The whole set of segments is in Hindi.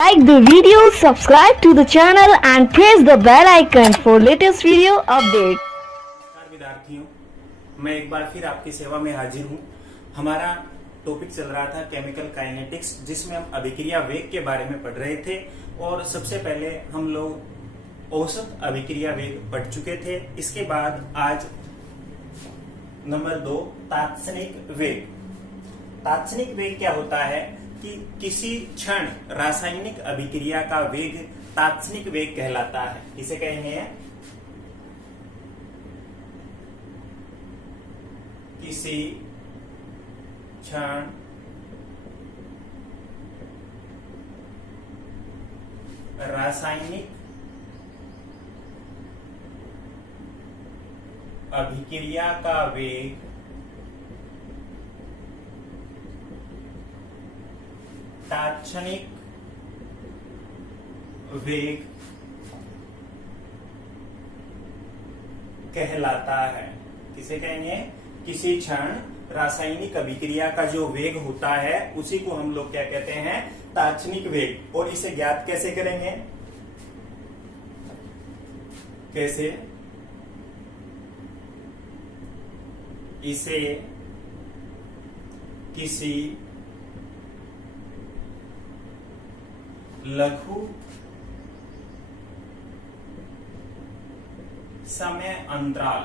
Like the video, subscribe to the channel and press the bell icon for latest video update. नमस्कार विद्यार्थियों, मैं एक बार फिर आपकी सेवा में हाजिर हूँ। हमारा टॉपिक चल रहा था केमिकल काइनेटिक्स, जिसमें हम अभिक्रिया वेग के बारे में पढ़ रहे थे और सबसे पहले हम लोग औसत अभिक्रिया वेग पढ़ चुके थे। इसके बाद आज नंबर 2 तात्क्षणिक वेग। तात्क्षणिक वेग क्या होता है कि किसी क्षण रासायनिक अभिक्रिया का वेग तात्क्षणिक वेग कहलाता है। इसे कहेंगे किसी क्षण रासायनिक अभिक्रिया का वेग तात्क्षणिक वेग कहलाता है। किसे कहेंगे? किसी क्षण रासायनिक अभिक्रिया का जो वेग होता है उसी को हम लोग क्या कहते हैं? तात्क्षणिक वेग। और इसे ज्ञात कैसे करेंगे? कैसे? इसे किसी लघु समय अंतराल,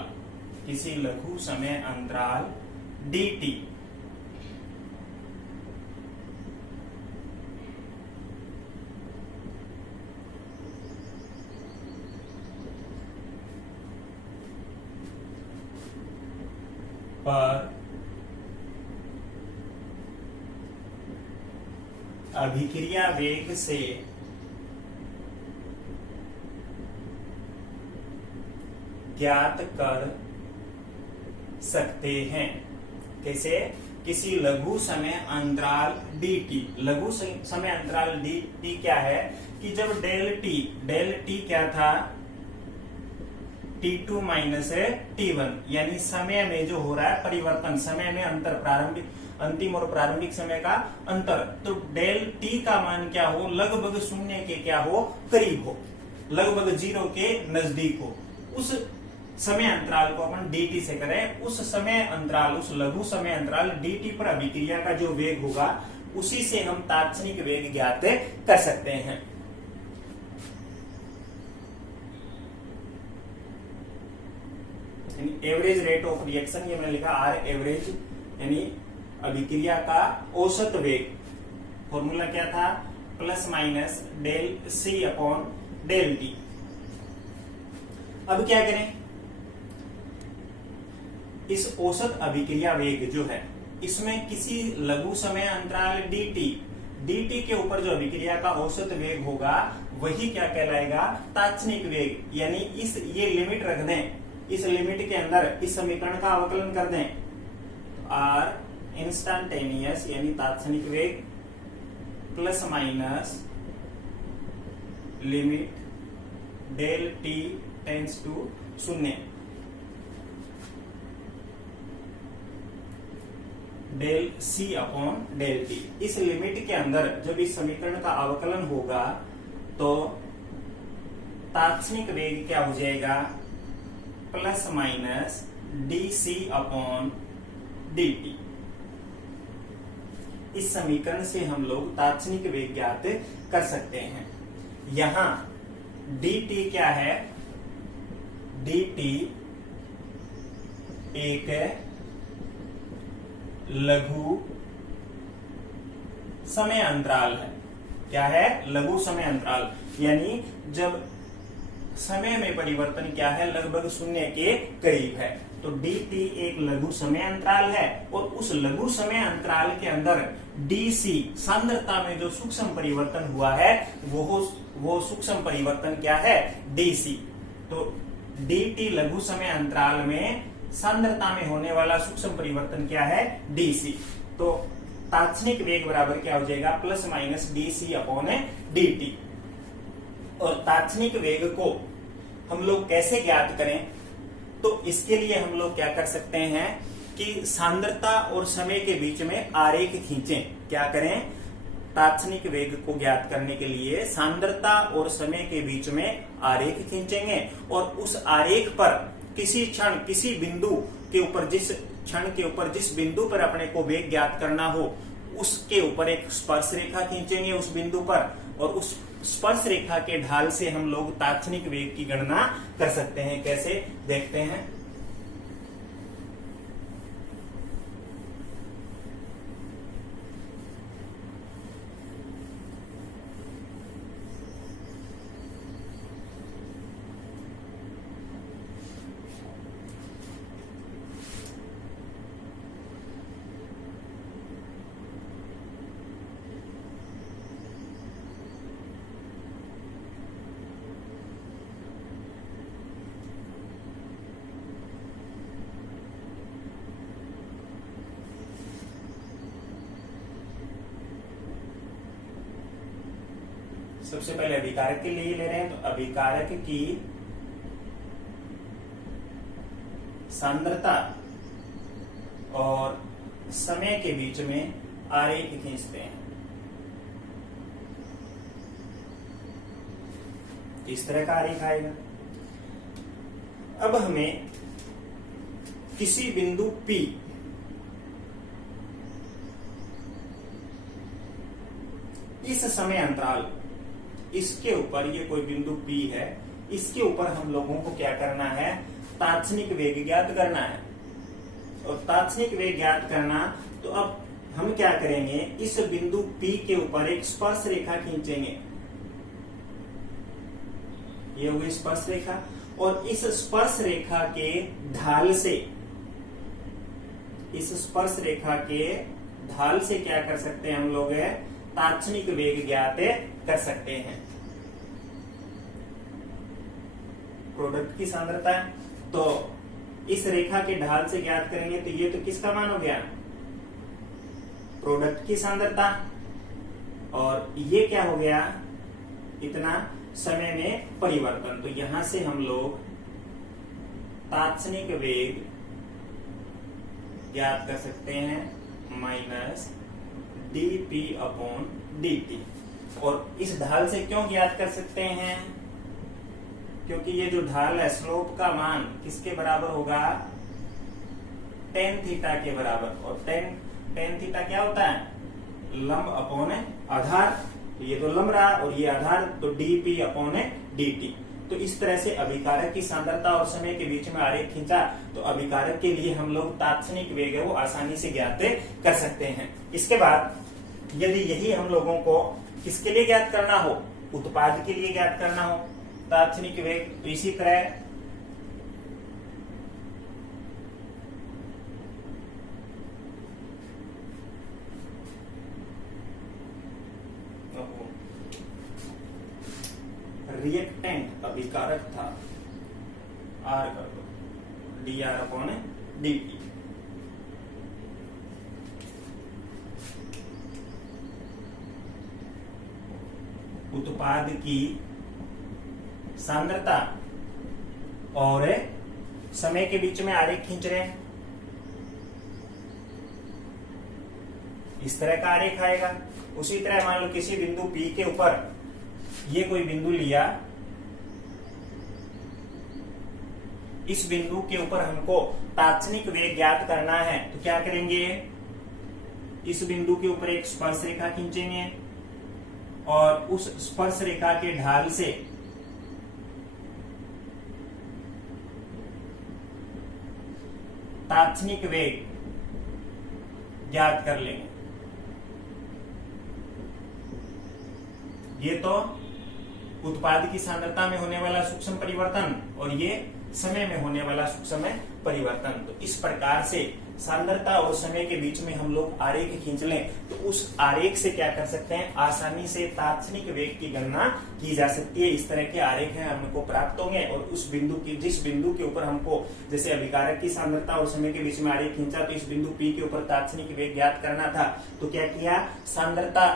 किसी लघु समय अंतराल dt पर अभिक्रिया वेग से ज्ञात कर सकते हैं। कैसे? किसी लघु समय अंतराल dt। लघु समय अंतराल dt क्या है कि जब डेल t क्या था? t2 माइनस t1, यानी समय में जो हो रहा है परिवर्तन, समय में अंतर, प्रारंभिक अंतिम और प्रारंभिक समय का अंतर। तो डेल t का मान क्या हो? लगभग शून्य के क्या हो? करीब हो, लगभग 0 के नजदीक हो। उस समय अंतराल को अपन dt से करें। उस समय अंतराल, उस लघु समय अंतराल dt पर अभिक्रिया का जो वेग होगा उसी से हम तात्क्षणिक वेग ज्ञात कर सकते हैं। एवरेज रेट ऑफ रिएक्शन, ये मैंने लिखा आर एवरेज, यानी अभिक्रिया का औसत वेग। फॉर्मूला क्या था? Plus minus del C upon del T. अब क्या करें? इस औसत अभिक्रिया वेग जो है इसमें किसी लघु समय अंतराल dt के ऊपर जो अभिक्रिया का औसत वेग होगा वही क्या कहलाएगा? तात्क्षणिक वेग। यानी ये लिमिट रख दें, इस लिमिट के अंदर इस समीकरण का अवकलन कर दें। आर इंस्टेंटेनियस यानी तात्क्षणिक वेग plus minus limit del T tends to 0 del C upon del T. इस लिमिट के अंदर जब इस समीकरण का अवकलन होगा तो तात्क्षणिक वेग क्या हो जाएगा? Plus minus D C upon D T. इस समीकरण से हम लोग तात्क्षणिक वेग ज्ञात कर सकते हैं। यहां dt क्या है? dt एक लघु समय अंतराल है। क्या है? लघु समय अंतराल, यानी जब समय में परिवर्तन क्या है? लगभग 0 के करीब है। तो dt एक लघु समय अंतराल है और उस लघु समय अंतराल के अंदर dc सांद्रता में जो सूक्ष्म परिवर्तन हुआ है वो सूक्ष्म परिवर्तन क्या है? dc। तो dt लघु समय अंतराल में सांद्रता में होने वाला सूक्ष्म परिवर्तन क्या है? dc। तो तात्क्षणिक वेग बराबर क्या हो जाएगा? Plus minus dc upon dt। और तात्क्षणिक वेग को हम लोग कैसे ज्ञात करें? तो इसके लिए हम लोग क्या कर सकते हैं कि सांद्रता और समय के बीच में आरेख खींचें। क्या करें? तात्क्षणिक वेग को ज्ञात करने के लिए सांद्रता और समय के बीच में आरेख खींचेंगे और उस आरेख पर किसी क्षण किसी बिंदु के ऊपर जिस बिंदु पर अपने को वेग ज्ञात करना हो उसके ऊपर एक स्पर्श रेखा खींचेंगे उस बिंदु पर, और उस स्पर्श रेखा के ढाल से हम लोग तात्क्षणिक वेग की गणना कर सकते हैं। कैसे देखते हैं। सबसे पहले अभिकारक के लिए ले रहे हैं, तो अभिकारक की सांद्रता और समय के बीच में आरेख खींचते हैं। इस तरह का आरेख आएगा। अब हमें किसी बिंदु P इस समय अंतराल, इसके ऊपर, ये कोई बिंदु P है, इसके ऊपर हम लोगों को क्या करना है, तात्क्षणिक वेग ज्ञात करना है। और तात्क्षणिक वेग ज्ञात करना, तो अब हम क्या करेंगे, इस बिंदु P के ऊपर एक स्पर्श रेखा खींचेंगे। ये होगी स्पर्श रेखा, और इस स्पर्श रेखा के ढाल से, इस स्पर्श रेखा के ढाल से क्या कर सकते हैं हम लोग, तात्क्षणिक वेग ज्ञात कर सकते हैं। प्रोडक्ट की सांद्रता है, तो इस रेखा के ढाल से ज्ञात करेंगे, तो ये तो किसका मान हो गया, प्रोडक्ट की सांद्रता, और ये क्या हो गया, इतना समय में परिवर्तन। तो यहां से हम लोग तात्क्षणिक वेग ज्ञात कर सकते हैं माइनस dp/dt। और इस ढाल से क्यों ज्ञात कर सकते हैं, क्योंकि ये जो ढाल है, स्लोप का मान किसके बराबर होगा, tan थीटा के बराबर। और tan थीटा क्या होता है, लंब अपॉन आधार। तो ये तो लंब रहा और ये आधार, तो dp/dt। तो इस तरह से अभिकारक की सांद्रता और समय के बीच में आरेख खींचा, तो अभिकारक के लिए हम लोग तात्क्षणिक वेग है वो आसानी से ज्ञात कर सकते हैं। इसके बाद यदि यही हम लोगों को किसके लिए ज्ञात करना हो, उत्पाद के लिए ज्ञात करना हो तात्क्षणिक वेग, तो इसी तरह रिएक्टेंट अभिकारक था, R कर दो, dr/dt। उत्पाद की सांद्रता और समय के बीच में आरेख खींच रहे हैं, इस तरह का आरेख आएगा। उसी तरह मान लो किसी बिंदु P के ऊपर ये कोई बिंदु लिया, इस बिंदु के ऊपर हमको तात्क्षणिक वेग ज्ञात करना है, तो क्या करेंगे, इस बिंदु के ऊपर एक स्पर्श रेखा खींचेंगे और उस स्पर्श रेखा के ढाल से तात्क्षणिक वेग ज्ञात कर लेंगे। ये तो उत्पाद की सांद्रता में होने वाला सूक्ष्म परिवर्तन और ये समय में होने वाला सूक्ष्म परिवर्तन। तो इस प्रकार से सांद्रता और समय के बीच में हम लोग आरेख खींच लें, तो उस आरेख से क्या कर सकते हैं, आसानी से तात्क्षणिक वेग की गणना की जा सकती है। इस तरह के आरेख हैं हमको प्राप्त होंगे, और उस बिंदु की, जिस बिंदु के ऊपर हमको, जैसे अभिकारक की सांद्रता और समय के बीच में आरेख खींचा, तो इस बिंदु P के ऊपर तात्क्षणिक वेग ज्ञात करना था, तो क्या किया, सांद्रता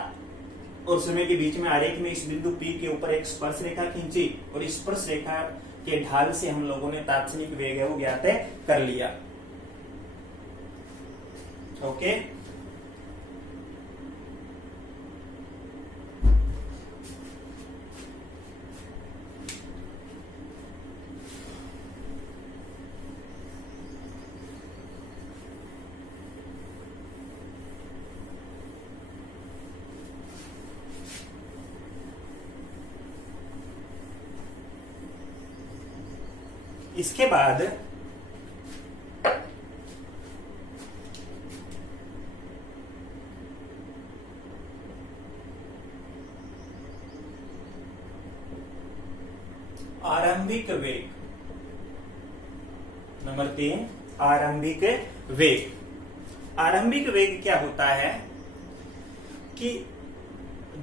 और समय के बीच में आरेख में इस बिंदु P के ऊपर एक स्पर्श रेखा खींची, और इस स्पर्श रेखा के ढाल से हम लोगों ने तात्क्षणिक वेग है वो ज्ञात कर लिया। ओके, इसके बाद आरंभिक वेग, नंबर 3 आरंभिक वेग। आरंभिक वेग क्या होता है कि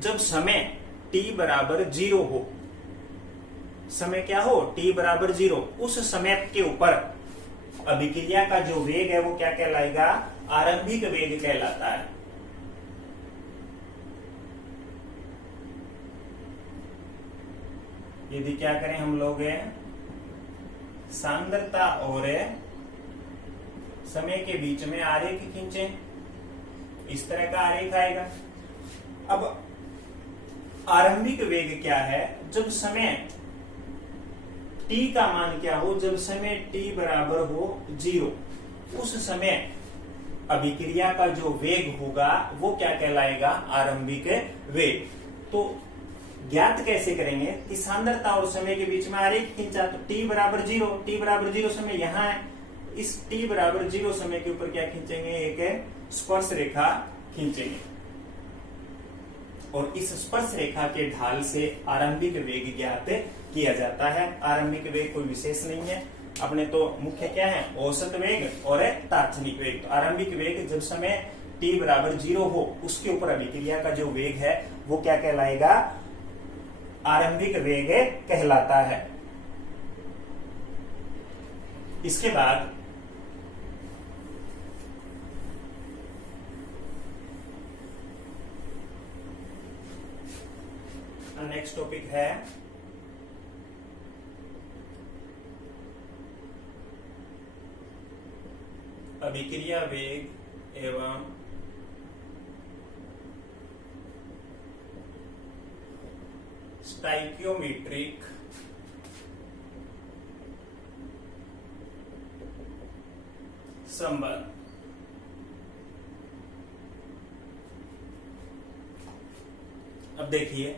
जब समय t बराबर 0 हो, समय क्या हो, t बराबर 0, उस समय के ऊपर अभिक्रिया का जो वेग है वो क्या कहलाएगा, आरंभिक वेग कहलाता है। यदि क्या करें हम लोग सांद्रता और समय के बीच में आरेख खींचे, इस तरह का आरेख आएगा। अब आरंभिक वेग क्या है, जब समय t का मान क्या हो, जब समय t बराबर हो 0, उस समय अभिक्रिया का जो वेग होगा वो क्या कहलाएगा, आरंभिक वेग। तो ज्ञात कैसे करेंगे कि सांद्रता और समय के बीच में आरेख खींचा, तो t बराबर 0, t बराबर 0 समय यहां है, इस t बराबर 0 समय के ऊपर क्या खींचेंगे, एक स्पर्श रेखा खींचेंगे और इस स्पर्श रेखा के ढाल से आरंभिक वेग ज्ञात किया जाता है। आरंभिक वेग कोई विशेष नहीं है, अपने तो मुख्य क्या है, औसत वेग और तात्क्षणिक वेग। तो आरंभिक वेग जब समय t बराबर 0 हो, उसके ऊपर अभिक्रिया का जो वेग है वो क्या कहलाएगा, आरंभिक वेग कहलाता है। इसके बाद नेक्स्ट टॉपिक है अभिक्रिया वेग एवं स्टाइकियोमेट्रिक संबंध। अब देखिए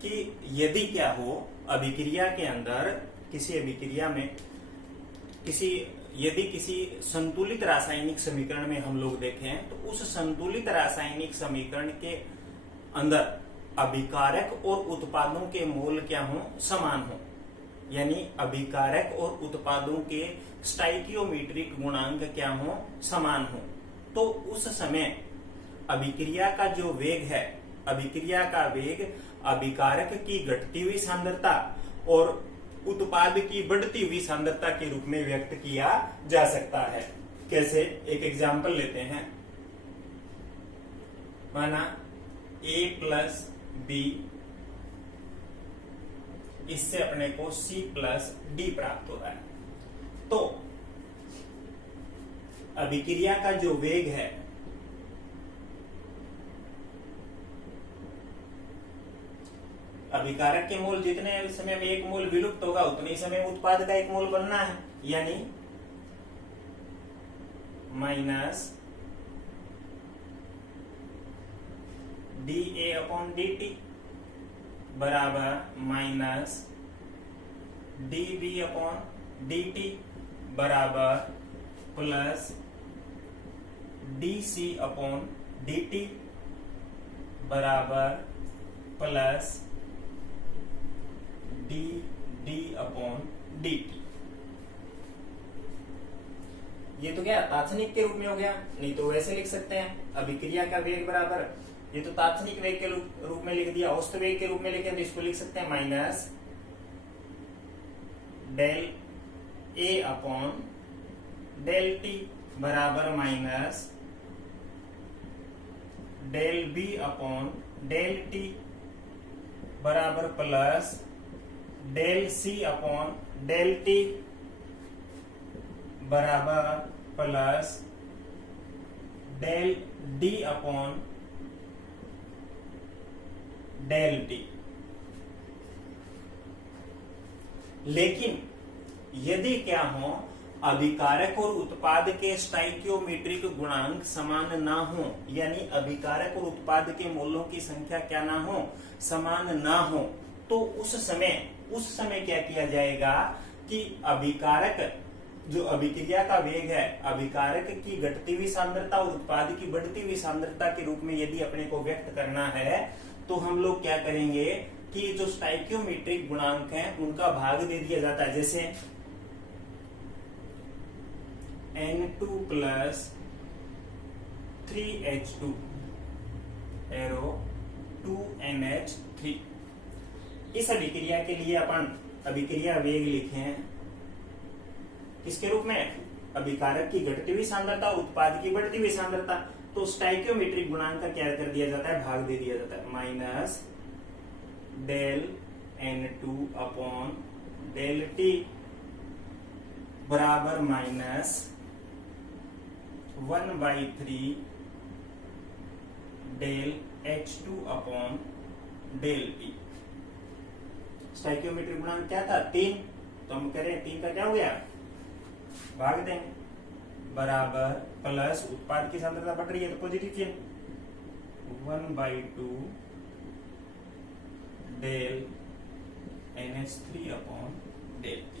कि यदि क्या हो, अभिक्रिया के अंदर किसी अभिक्रिया में यदि किसी संतुलित रासायनिक समीकरण में हम लोग देखें तो उस संतुलित रासायनिक समीकरण के अंदर अभिकारक और उत्पादों के मोल क्या हो, समान हो, यानी अभिकारक और उत्पादों के स्टाइकियोमेट्रिक गुणांक क्या हो, समान हो, तो उस समय अभिक्रिया का जो वेग है, अभिक्रिया का वेग अभिकारक की घटती हुई सांद्रता और उत्पाद की बढ़ती हुई सांद्रता के रूप में व्यक्त किया जा सकता है। कैसे, एक एग्जाम्पल लेते हैं। माना a प्लस बी, इससे अपने को c प्लस डी प्राप्त होता है। तो अभिक्रिया का जो वेग है, अभिकारक के मोल जितने समय में एक मोल विलुप्त होगा उतने ही समय उत्पाद का एक मोल बनना है, यानी माइनस dA अपॉन dt बराबर माइनस dB अपॉन dt बराबर प्लस dC अपॉन dt बराबर प्लस dd अपॉन dt। ये तो क्या तात्क्षणिक के रूप में हो गया, नहीं तो वैसे लिख सकते हैं अभिक्रिया का वेग बराबर, ये तो तात्क्षणिक वेग के रूप में लिख दिया, औसत वेग के रूप में लिखे तो इसको लिख सकते हैं minus del A upon del T बराबर minus del B upon del T बराबर plus del C upon del T बराबर plus del D upon del T. लेकिन यदि क्या हो, अभिकारक और उत्पाद के स्टाइकियोमेट्रिक गुणांक समान ना हो, यानी अभिकारक और उत्पाद के मोलों की संख्या क्या ना हो, समान ना हो, तो उस समय क्या किया जाएगा कि अभिकारक जो अभिक्रिया का वेग है, अभिकारक की घटती हुई सांद्रता और उत्पाद की बढ़ती हुई सांद्रता के रूप में यदि अपने को व्यक्त करना है तो हम लोग क्या करेंगे कि जो स्टाइकियोमेट्रिक गुणांक हैं उनका भाग दे दिया जाता है। जैसे N2 plus 3H2 arrow 2NH3। इस अभिक्रिया के लिए अपन अभिक्रिया वेग लिखे हैं किसके रूप में? अभिकारक की घटती हुई सांद्रता और उत्पाद की बढ़ती हुई सांद्रता। तो स्टाइकियोमेट्रिक गुणांक का क्या कर दिया जाता है? भाग दे दिया जाता है। Minus del N2 upon del T बराबर minus 1/3 del H2 upon del T। Stoichiometric गुणांक क्या था? 3। तो हम कह रहे हैं 3 का क्या हो गया? भाग देंगे बराबर प्लस उत्पाद की सांद्रता बढ़ रही है तो पॉजिटिव चिन्ह 1/2 del NH3 upon del T।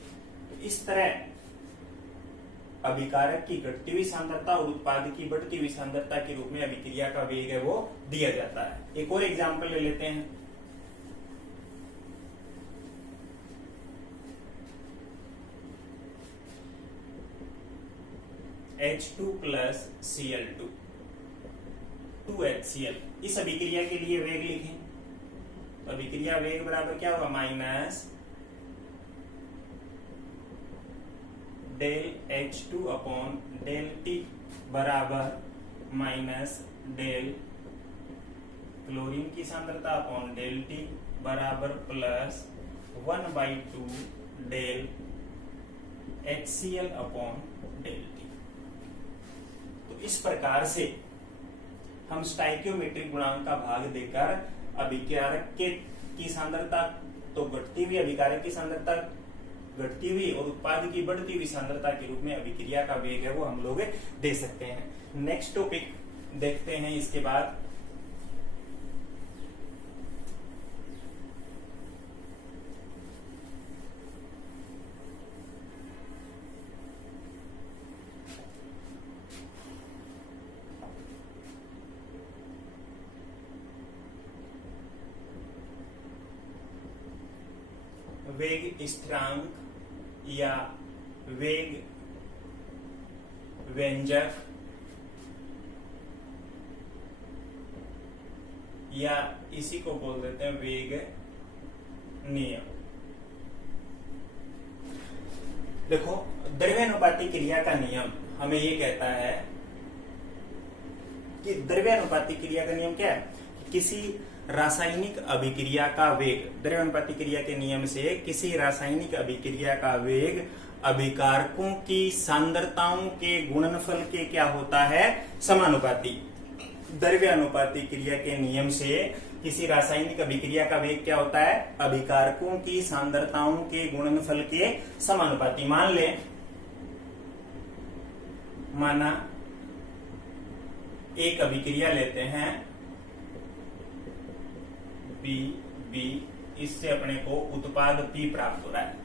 तो इस तरह अभिकारक की घटती हुई सांद्रता और उत्पाद की बढ़ती हुई सांद्रता के रूप में अभिक्रिया का वेग है वो दिया जाता है। एक और एग्जांपल ले लेते हैं। H2 plus Cl2 2HCl। इस अभिक्रिया के लिए वेग लिखें। अभिक्रिया वेग बराबर क्या होगा? Minus del H2 upon del T बराबर माइनस डेल क्लोरीन की सांद्रता अपॉन डेल T बराबर plus 1/2 del HCl upon del T। तो इस प्रकार से हम स्टाइकियोमेट्रिक गुणांक का भाग देकर अभिकारक की सांद्रता तो घटती हुई अभिकारक की सांद्रता घटती हुई और उत्पाद की बढ़ती हुई सांद्रता के रूप में अभिक्रिया का वेग है वो हम लोग दे सकते हैं। नेक्स्ट टॉपिक देखते हैं इसके बाद। वेग स्थिरांक या वेग व्यंजक या इसी को बोल देते हैं वेग नियम। देखो, द्रव्यानुपाती क्रिया का नियम हमें ये कहता है कि द्रव्यानुपाती क्रिया का नियम क्या है? किसी रासायनिक अभिक्रिया का वेग, द्रव्यानुपाती क्रिया के नियम से किसी रासायनिक अभिक्रिया का वेग अभिकारकों की सांद्रताओं के गुणनफल के क्या होता है? समानुपाती। द्रव्यानुपाती क्रिया के नियम से किसी रासायनिक अभिक्रिया का वेग क्या होता है? अभिकारकों की सांद्रताओं के गुणनफल के समानुपाती। मान ले, माना एक अभिक्रिया लेते हैं B, इससे अपने को उत्पाद P प्राप्त हो रहा है।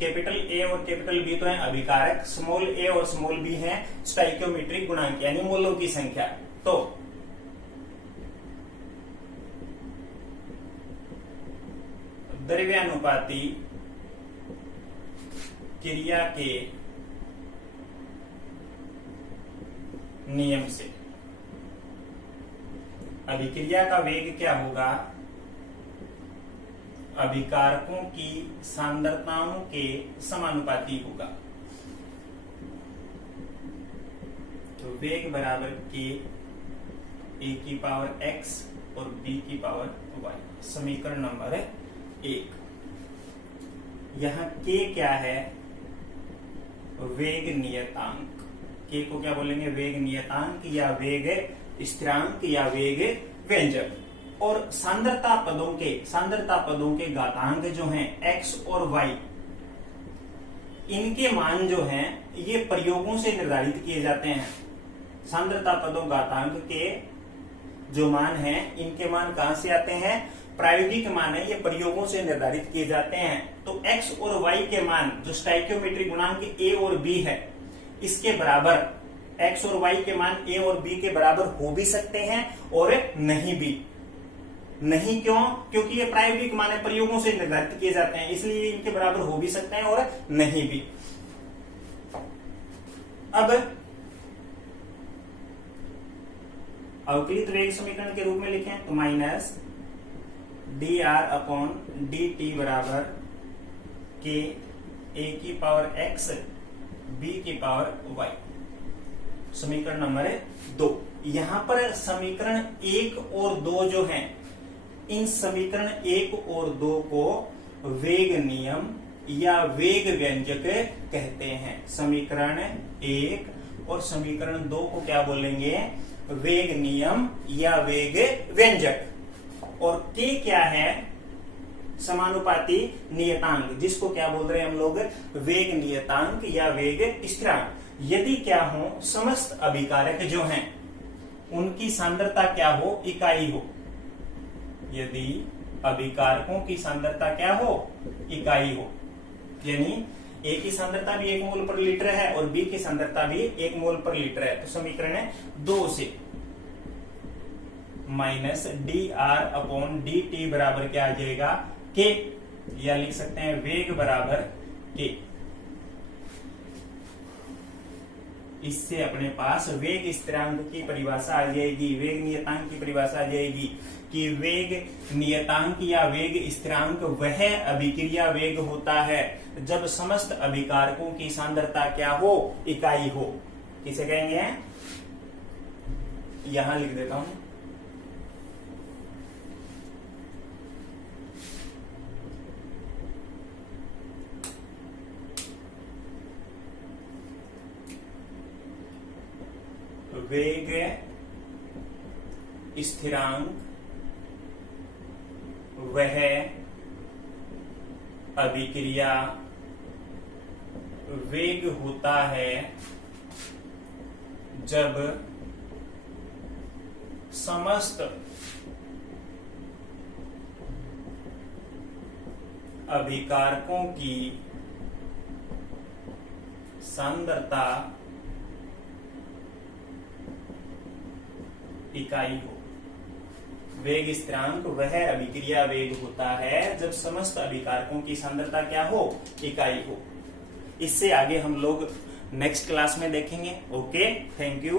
कैपिटल A और कैपिटल B तो है अभिकारक, स्मॉल a और स्मॉल b है स्टाइकियोमेट्रिक गुणांक यानी मोलों की संख्या। तो द्रव्यानुपाती क्रिया के नियम से अभिक्रिया का वेग क्या होगा? अभिकारकों की सांद्रताओं के समानुपाती होगा। तो वेग बराबर के a की पावर x और b की पावर y। समीकरण नंबर 1। यहाँ k क्या है? वेग नियतांक। k को क्या बोलेंगे? वेग नियतांक या वेग स्थिरांक या वेग व्यंजक। और सांद्रता पदों के घातांक जो हैं x और y, इनके मान जो हैं ये प्रयोगों से निर्धारित किए जाते हैं। सांद्रता पदों घातांक के जो मान हैं इनके मान कहां से आते हैं? प्रायोगिक मान है, ये प्रयोगों से निर्धारित किए जाते हैं। तो x और y के मान जो स्टोइकियोमेट्रिक गुणांक a और b है, इसके बराबर x और y के मान a और b के बराबर हो भी सकते हैं और नहीं भी। नहीं क्यों? क्योंकि ये प्रायोगिक मान है, प्रयोगों से निर्धारित किए जाते हैं, इसलिए इनके बराबर हो भी सकते हैं और नहीं भी। अब अवकलित वेग समीकरण के रूप में लिखें तो माइनस dr अपॉन dt बराबर के a की पावर x b की पावर y। समीकरण नंबर 2। यहां पर समीकरण 1 और 2 जो हैं, इन समीकरण 1 और 2 को वेग नियम या वेग व्यंजक कहते हैं। समीकरण 1 और समीकरण 2 को क्या बोलेंगे? वेग नियम या वेग व्यंजक। और के क्या है? समानुपाती नियतांक, जिसको क्या बोल रहे हैं हम लोग? वेग नियतांक या वेग स्थिरांक। यदि क्या हो, समस्त अभिकारक जो हैं उनकी सांद्रता क्या हो? इकाई हो। यदि अभिकारकों की सांद्रता क्या हो? इकाई हो, यानी ए की सांद्रता भी 1 मोल पर लीटर है और बी की सांद्रता भी 1 मोल पर लीटर है। तो समीकरण 2 से माइनस dr अपॉन dt बराबर क्या आ जाएगा? के, या लिख सकते हैं वेग बराबर के। इससे अपने पास वेग स्थिरांक की परिभाषा आ जाएगी, वेग नियतांक की परिभाषा आ जाएगी कि वेग नियतांक या वेग स्थिरांक वह अभिक्रिया वेग होता है जब समस्त अभिकारकों की सांद्रता क्या हो? इकाई हो। किसे कहेंगे? यहां लिख देता हूं, वेग स्थिरांक वह अभिक्रिया वेग होता है जब समस्त अभिकारकों की सांद्रता इकाई हो। वेग स्थिरांक वह अभिक्रिया वेग होता है जब समस्त अभिकारकों की सांद्रता क्या हो? इकाई हो। इससे आगे हम लोग नेक्स्ट क्लास में देखेंगे। Okay, thank you.